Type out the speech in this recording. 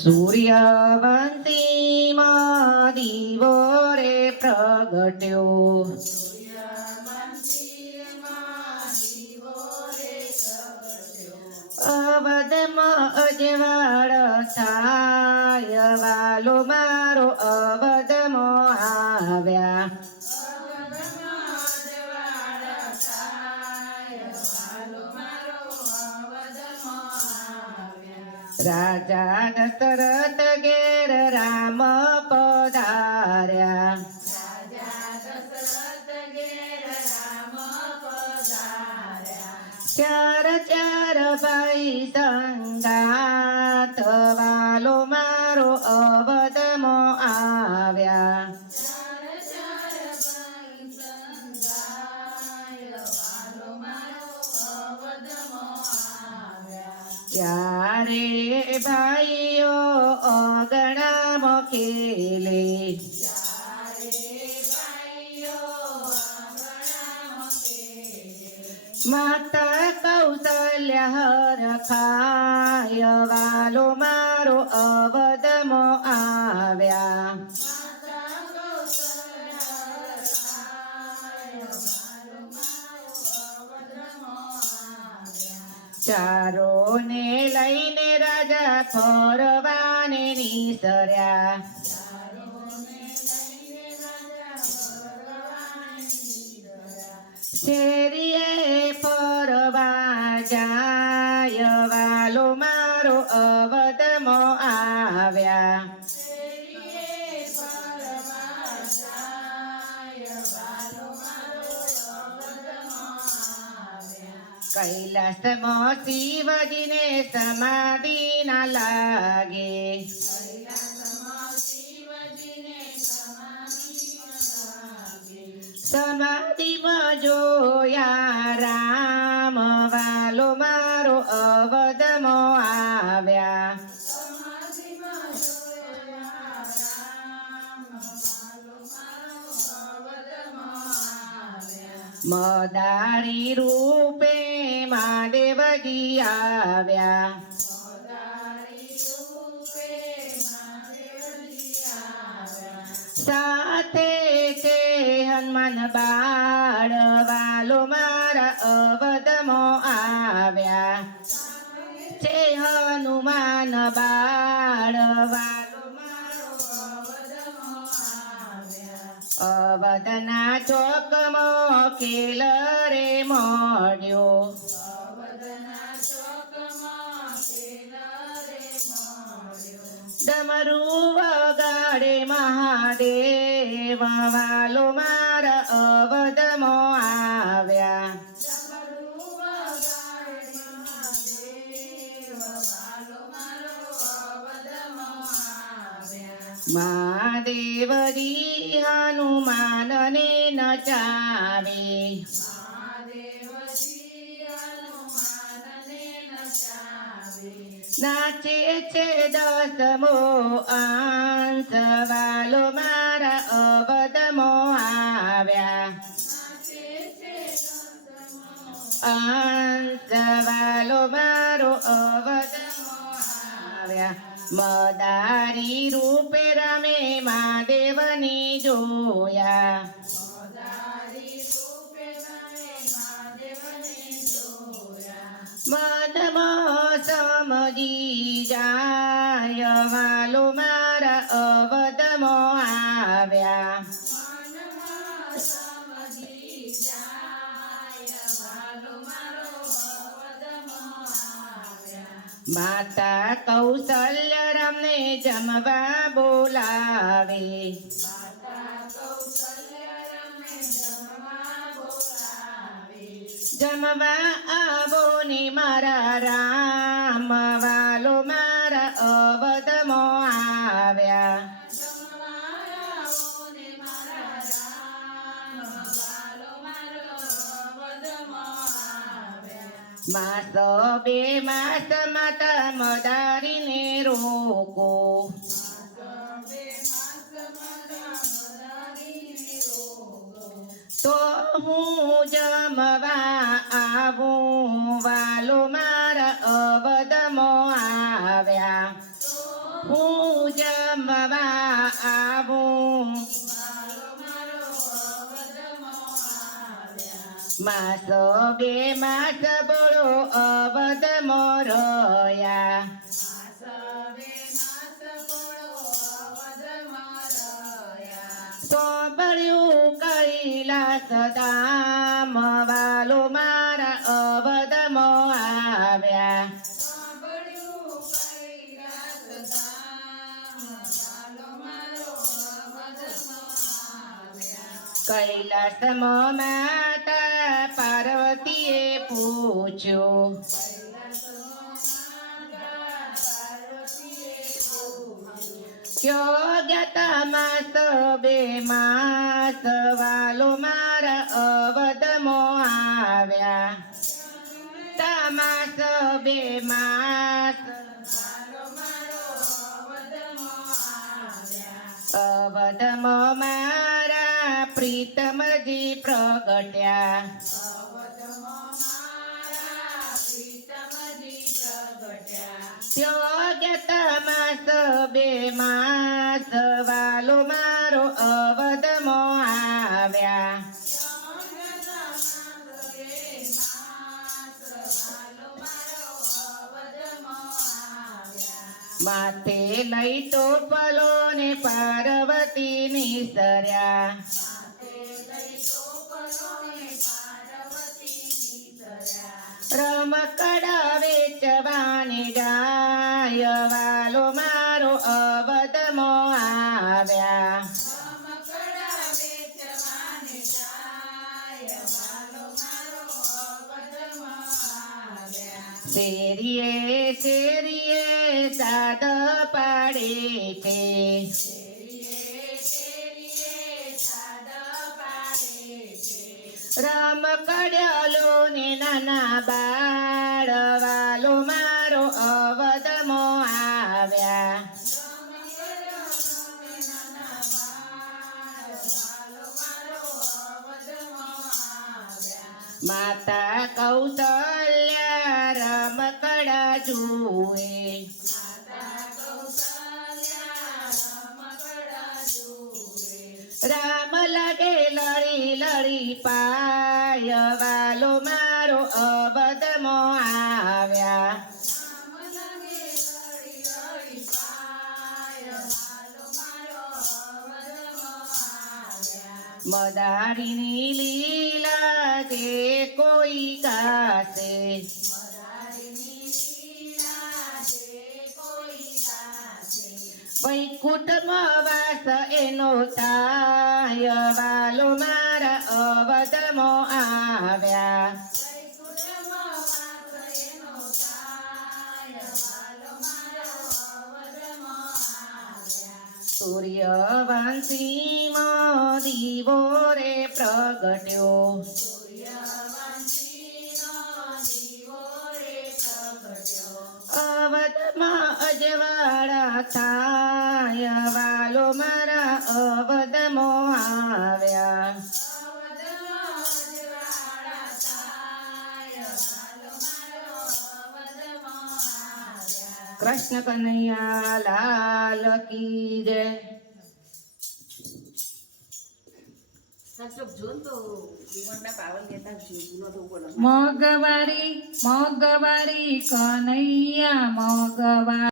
સૂર્યવંશીમાં દીવો રે પ્રગટ્યો, અવધમાં અજવાળ થાય, વાલો મારો અવધમાં આવ્યા. રાજા દશરથ ઘેર રામ પધાર્યા, ચાર ચાર ભાઈ સંગાત, વાલો મારો અવધમાં આવ્યા. ચારે ભાઈઓ અગણામાં ખેલે, માતા કૌશલ્ય હરખાય, વાલો મારો અવધમાં આવ્યા. ચારોને લઈને રાજા ફરવાને નીસર્યા, શેરીએ ફરવા જાય, વાલો મારો અવધમાં આવ્યા. કૈલાસમાં શિવજીને સમાધિ ના લાગે, સમાધિમાં જોયા રામ, વાલો મારો અવધમાં આવ્યા. મદારી રૂપે મહાદેવજી આવ્યા, સાથે છે હનુમાન બાળ, વાલો મારા અવધમાં આવ્યા. છે હનુમાન બાળ, વાલો મારો અવધમાં આવ્યા. અવધના ચોકમાં ખેલ રે મળ્યો, ડમરૂ વગાડે મહાદેવ, વાલો મારા અવધમાં આવ્યા. મહાદેવજી હનુમાનને નચાવે, નાચે છે દસમો અંશ, વાલો મારા અવધમાં આવ્યા. અંશ, વાલો મારો અવધમાં આવ્યા. મદારી રૂપે રમે મહાદેવની જોયા, મનમાં સમજી જાય, વાલો મારા અવધમાં આવ્યા. માતા કૌશલ્ય રામને જમવા બોલાવે, જમવા આવો ને મારા રામ, વાલો મારા અવધમાં આવ્યા. માસ બે માસ માતા મદારીને રોકો, તો હું જમવા આવું, વાલો મારા અવધમાં આવ્યા. હું જમવા આવું માસ બે માસ બોલો અવધ મોરયા સોંભળ્યું કૈલાસ ધામ વાલો મારા અવધમાં આવ્યા કૈલાસમાં માતા પાર્વતીએ પૂછ્યું ક્યો ગતા માસ બે માસ વાલો મારા અવધમાં આવ્યા તમાસ બે માસ અવધમાં મારા પ્રીતમજી પ્રગટ્યા ત્યોગ્યતમાસ બે માસ વાલો મારો અવધમાં આવ્યા માથે લઈ ટોપલો ને પાર્વતી નિસર્યા રમકડા વેચવાની ગાય વાલો મારો અવધમાં આવ્યા શેરીએ શેરીએ સાદ પાડે છે રમકડ્યાલો ને નાના બાળ વાલો મારો અવધમાં આવ્યા માતા કૌશલ્યા રમકડા જુએ રામ લાગે લડી લડી પાય વાલો મારો અવધમાં આવ્યા મદારીની લીલા જે કોઈ ગાશે વૈકુંઠમાં વાસ એનો થાય વાલો મારા અવધમાં આવ્યા સૂર્યવંશીમાં દીવો રે પ્રગટ્યો અવધમાં અજવાળા થાય વાલો મારા અવધમાં આવ્યા કૃષ્ણ કનૈયા લાલ કી જય મગવારી મગવારી કનૈયા મગવારી